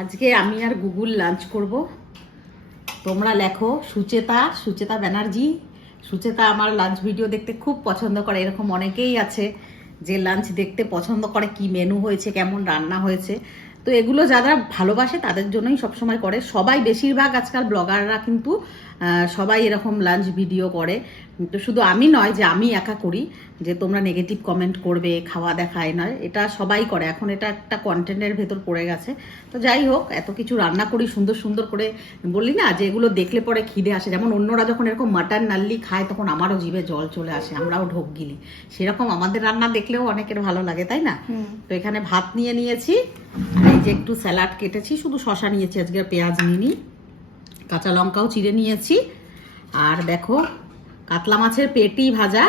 আজকে আমি আর Google lunch করব। তোমরা লেখো সুচেতা ব্যানার্জি। সুচেতা আমার লাঞ্চ ভিডিও দেখতে খুব পছন্দ করে, এরকম অনেকেই আছে যে লাঞ্চ দেখতে পছন্দ করে, কি মেনু হয়েছে, কেমন রান্না হয়েছে। তো এগুলো যারা ভালোবাসে তাদের জন্যই সবসময় করে। সবাই বেশিরভাগ আজকাল ব্লগাররা কিন্তু সবাই এরকম লাঞ্চ ভিডিও করে। তো শুধু আমি নয় যে আমি একা করি, যে তোমরা নেগেটিভ কমেন্ট করবে, খাওয়া দেখায় নয়, এটা সবাই করে এখন, এটা একটা কন্টেন্টের ভেতর পড়ে গেছে। তো যাই হোক, এত কিছু রান্না করি সুন্দর সুন্দর করে, বললি না যে এগুলো দেখলে পরে খিদে আসে। যেমন অন্যরা যখন এরকম মাটন নাল্লি খায় তখন আমারও জিভে জল চলে আসে, আমরাও ঢোক গিলি, সেরকম আমাদের রান্না দেখলেও অনেকের ভালো লাগে, তাই না? তো এখানে ভাত নিয়ে নিয়েছি, আর এই যে একটু স্যালাড কেটেছি, শুধু শশা নিয়েছি আজকে, পেঁয়াজ নিইনি, কাঁচা লঙ্কাও চিড়ে নিয়েছি। আর দেখো কাতলা মাছের পেটি ভাজা,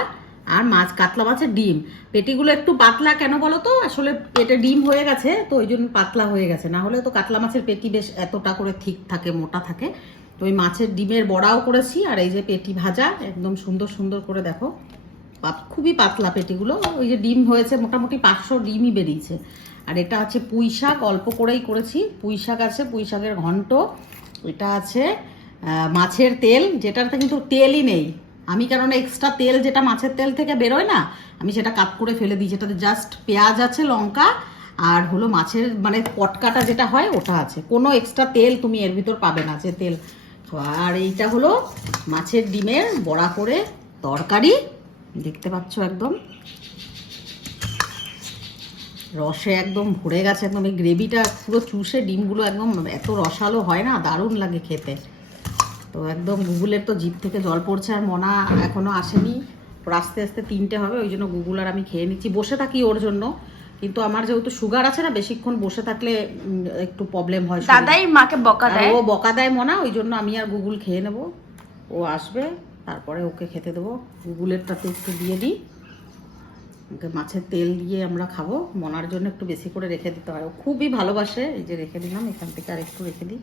আর কাতলা মাছের ডিম। পেটিগুলো একটু পাতলা কেন বলো তো, আসলে পেটে ডিম হয়ে গেছে তো ওই জন্য পাতলা হয়ে গেছে, না হলে তো কাতলা মাছের পেটি বেশ এতটা করে ঠিক থাকে, মোটা থাকে। তো ওই মাছের ডিমের বড়াও করেছি, আর এই যে পেটি ভাজা একদম সুন্দর সুন্দর করে দেখো, খুবই পাতলা পেটিগুলো। ওই যে ডিম হয়েছে মোটামুটি 500 ডিমই বেরিয়েছে। আর এটা আছে পুঁই শাক, অল্প করেই করেছি, পুঁই শাক আছে, পুঁই শাকের ঘন্ট। এটা আছে মাছের তেল, যেটাতে কিন্তু তেলই নেই। আমি কেননা এক্সট্রা তেল যেটা মাছের তেল থেকে বেরোয় না, আমি সেটা কাট করে ফেলে দিই, যেটাতে জাস্ট পেঁয়াজ আছে, লঙ্কা আর হলো মাছের মানে পটকাটা যেটা হয় ওটা আছে, কোনো এক্সট্রা তেল তুমি এর ভিতর পাবে না যে তেল। আর এইটা হলো মাছের ডিমের বড়া করে তরকারি, দেখতে পাচ্ছ একদম রসে একদম ভরে গেছে, একদম এই গ্রেভিটা পুরো চুষে ডিমগুলো একদম এত রসালো হয় না, দারুণ লাগে খেতে। তো একদম গুগলের তো জিভ থেকে জল পড়ছে, আর মনা এখনো আসেনি, আস্তে আস্তে 3টে হবে, ওই জন্য গুগল আর আমি খেয়ে নিচ্ছি, বসে থাকি ওর জন্য। কিন্তু আমার যেহেতু সুগার আছে না, বেশিক্ষণ বসে থাকলে একটু প্রবলেম হয়, দাদাই মাকে বকা দেয়, ও বকা দেয় মনা, ওই জন্য আমি আর গুগল খেয়ে নেব। ও আসবে তারপরে ওকে খেতে দেবো। গুগলেরটাতে একটু দিয়ে দিই, ওকে মাছের তেল দিয়ে আমরা খাবো, মনার জন্য একটু বেশি করে রেখে দিতে হয়, ও খুবই ভালোবাসে। এই যে রেখে দিলাম, এখান থেকে আর একটু রেখে দিই,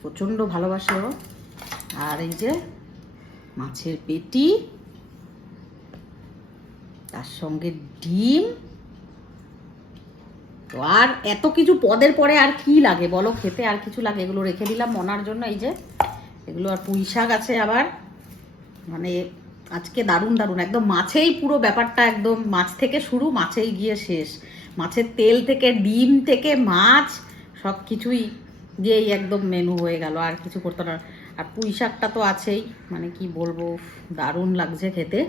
প্রচণ্ড ভালোবাসে ও। আর এই যে মাছের পেটি, তার সঙ্গে ডিম। তো আর এত কিছু পদের পরে আর কি লাগে বলো, খেতে আর কিছু লাগে? এগুলো রেখে দিলাম মনার জন্য। এই যে এগুলো, আর পুঁই শাক আছে আবার, মানে আজকে দারুণ দারুণ একদম মাছেই পুরো ব্যাপারটা, একদম মাছ থেকে শুরু, মাছেই গিয়ে শেষ। মাছের তেল থেকে ডিম থেকে মাছ সব কিছুই দিয়েই একদম মেনু হয়ে গেল, আর কিছু করতে না। আর পুঁই শাকটা তো আছেই, মানে কি বলবো, দারুণ লাগছে খেতে।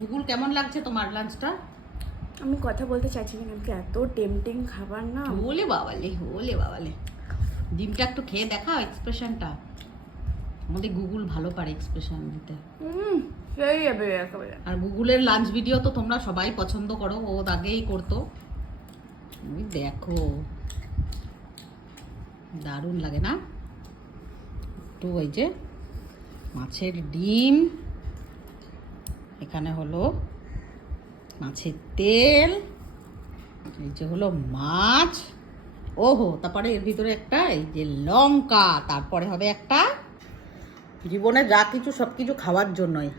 গুগল কেমন লাগছে তোমার লাঞ্চটা? আমি কথা বলতে চাইছি না, এত টেম্পটিং খাবার না। ওলে বাবালে, ওলে বাবালে, ডিমটা একটু খেয়ে দেখা এক্সপ্রেশনটা, আমাদের গুগল ভালো পারে এক্সপ্রেশন দিতে। সেই যাবে একেবারে। আর গুগলের লাঞ্চ ভিডিও তো তোমরা সবাই পছন্দ করো, ও আগেই করতো, দেখো দারুণ লাগে না? একটু ওই যে মাছের ডিম, এখানে হলো মাছের তেল, এই যে হলো মাছ, ওহো, তারপরে এর ভিতরে একটা এই যে লঙ্কা, তারপরে হবে একটা, জীবনে যা কিছু সব কিছু খাওয়ার জন্যই।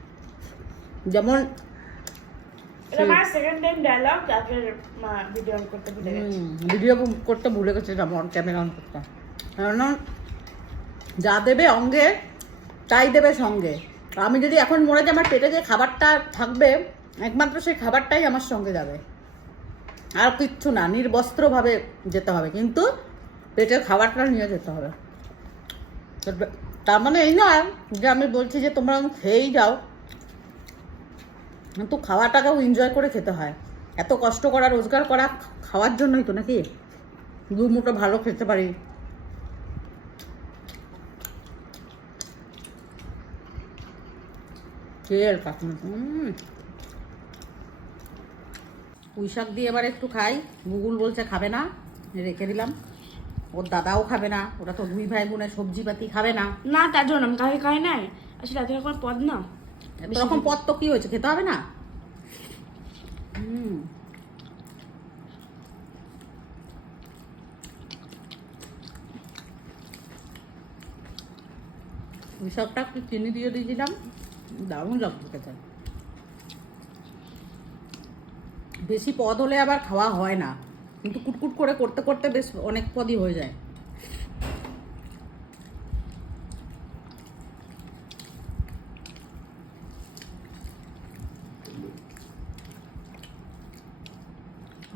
যেমন ভিডিও করতে ভুলে গেছে, যেমন ক্যামেরা অন করতে, কারণ যা দেবে অঙ্গে তাই দেবে সঙ্গে। আমি যদি এখন মনে যে আমার পেটে যে খাবারটা থাকবে, একমাত্র সেই খাবারটাই আমার সঙ্গে যাবে, আর কিচ্ছু না, নির্বস্ত্রভাবে যেতে হবে, কিন্তু পেটের খাবারটা নিয়ে যেতে হবে। তার মানে এই নয় যে আমি বলছি যে তোমরা খেয়েই যাও, কিন্তু খাওয়াটাকেও এনজয় করে খেতে হয়। এত কষ্ট করা, রোজগার করা খাওয়ার জন্যই তো, নাকি? দু মুঠো ভালো খেতে পারি। তেল কাকুন, পুঁই শাক দিয়ে এবার একটু খাই। গুগল বলছে খাবে না, রেখে দিলাম। ওর দাদাও খাবে না, ওরা তো 2 ভাই বোনের সবজিপাতি খাবে না। না তার জন্য আমি কাউকে খাই নাই, আসলে এত রকম পদ না, এরকম পদ তো কি হয়েছে, খেতে হবে না? পুঁই শাকটা একটু চিনি দিয়ে দিয়েছিলাম, দারুণ লাগছে খেতে। বেশি পদ হলে আবার খাওয়া হয় না, কিন্তু কুটকুট করে করতে করতে বেশ অনেক পদই হয়ে যায়।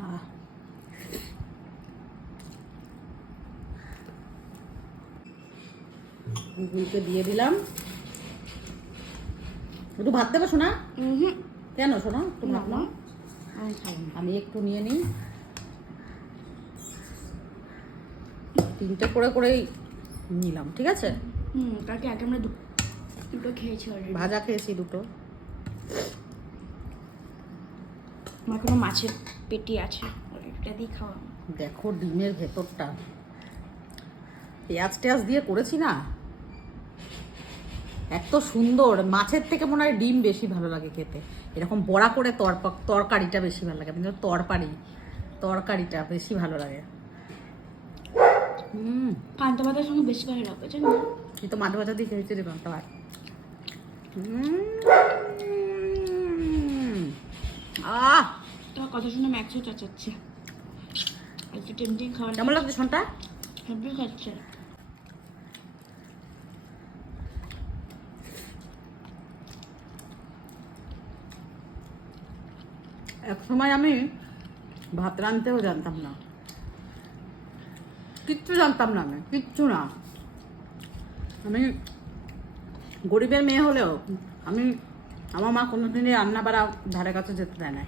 আহ, গুগলকে দিয়ে দিলাম। একটু ভাত দেবো শোনা? হুম। কেন শোনা, একটু ভাত নাও। আমি খাবো না। আমি একটু নিয়ে নিই, 3টে করে করেই নিলাম, ঠিক আছে? কালকে আগে আমরা দুটো খেয়েছি অলরেডি। ভাজা খেয়েছি 2টো। আমার কোনো মাছের পেটি আছে, ওটা দিয়ে খাওয়া। দেখো ডিমের ভেতরটা পেঁয়াজ টেয়াজ দিয়ে করেছি না, এত সুন্দর। মাছের থেকে মনে হয় ডিম বেশি ভালো লাগে খেতে, এরকম বড়া করে তরকারিটা বেশি ভালো লাগে। কিন্তু তরকারিটা বেশি ভালো লাগে। পান্তা ভাতের সঙ্গে বেশি ভালো লাগবে, জানো? তুই তো মাঝে মাঝে দিয়ে খেয়েছি রে পান্তা ভাত। আহ, তোমার কথা শুনে ম্যাক্সও চাচাচ্ছে। আজকে টেমটিং খাওয়া কেমন লাগছে শোনটা? হেব্বি খাচ্ছে। এক সময় আমি ভাত রাঁধতেও জানতাম না, কিচ্ছু জানতাম না, আমি কিচ্ছু না। আমি গরিবের মেয়ে হলেও আমার মা কোনোদিনই রান্না বাড়া ধারে কাছে যেতে দেয় না।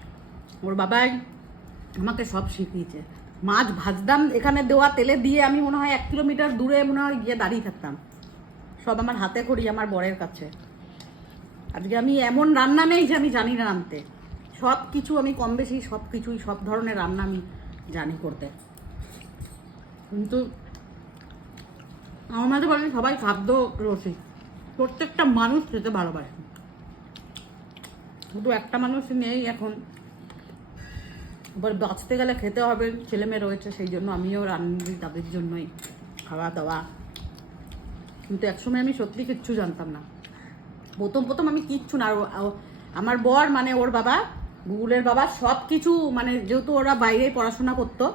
ওর বাবাই আমাকে সব শিখিয়েছে। মাছ ভাজতাম এখানে দেওয়া তেলে দিয়ে, আমি মনে হয় 1 কিলোমিটার দূরে মনে হয় গিয়ে দাঁড়িয়ে থাকতাম। সব আমার হাতে করি আমার বরের কাছে। আজকে আমি এমন রান্না নেই যে আমি জানি না রাঁধতে। সব কিছু আমি কম বেশি সব ধরনের রান্না আমি জানি করতে। কিন্তু আমার মাঝে বলেন সবাই খাদ্য রসিক, প্রত্যেকটা মানুষ খেতে ভালোবাসে, শুধু একটা মানুষই নেই এখন। এবার বাঁচতে গেলে খেতে হবে, ছেলে মেয়ে রয়েছে, সেই জন্য আমিও রান্না তাদের জন্যই খাওয়া দাওয়া। কিন্তু একসময় আমি সত্যি কিচ্ছু জানতাম না। প্রথম আমি কিচ্ছু না। আমার বর মানে ওর বাবা, গুগলের বাবা, সব কিছু মানে যেহেতু ওরা বাইরে পড়াশোনা করতো,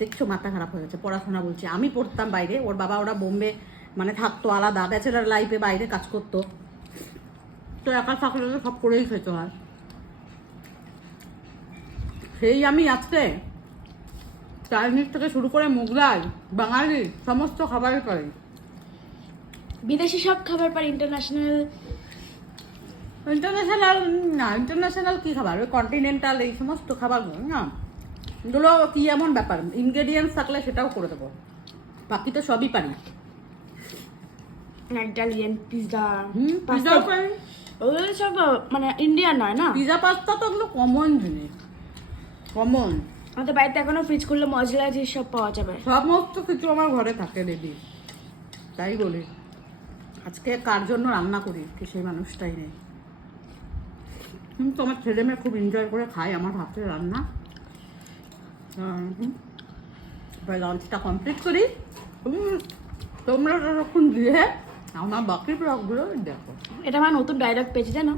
দেখছো মাথা খারাপ হয়ে গেছে, পড়াশোনা বলছি, আমি পড়তাম বাইরে, ওর বাবা ওরা বোম্বে মানে থাকতো আলাদা, ব্যাচেলার লাইফে বাইরে কাজ করতো। তো একা থাকলে তো সব করেই খেতে হয়। সেই আমি আজকে চাইনিজ থেকে শুরু করে মুগলাই, বাঙালি সমস্ত খাবারই পারি। বিদেশি সব খাবার পারি, ইন্টারন্যাশনাল না, ইন্টারন্যাশনাল কি খাবার, ওই কন্টিনেন্টাল এই সমস্ত খাবারগুলো না, এগুলো কি এমন ব্যাপার, ইনগ্রেডিয়েন্টস থাকলে সেটাও করে দেবো, বাকি তো সবই পারি। ইটালিয়ান পিৎজা, পিৎজাও পারি। ওগুলো সব মানে ইন্ডিয়ান নয় না। পিৎজা পাস্তা তো ওগুলো কমন জিনিস, কমন। আমাদের বাড়িতে এখনো ফ্রিজ করলে মশলা জিনিস সব পাওয়া যাবে। সমস্ত কিছু আমার ঘরে থাকে রেডি। তাই বলি আজকে কার জন্য রান্না করি কি সেই মানুষটাই নেই। কিন্তু আমার ছেলে মেয়ে খুব এনজয় করে খায় আমার হাতের রান্না। এবার লাঞ্চটা কমপ্লিট করি, তোমরা তখন দিয়ে আমার বাকি ব্লগগুলো দেখো। এটা আমার নতুন ডায়লগ পেয়েছে, জানো?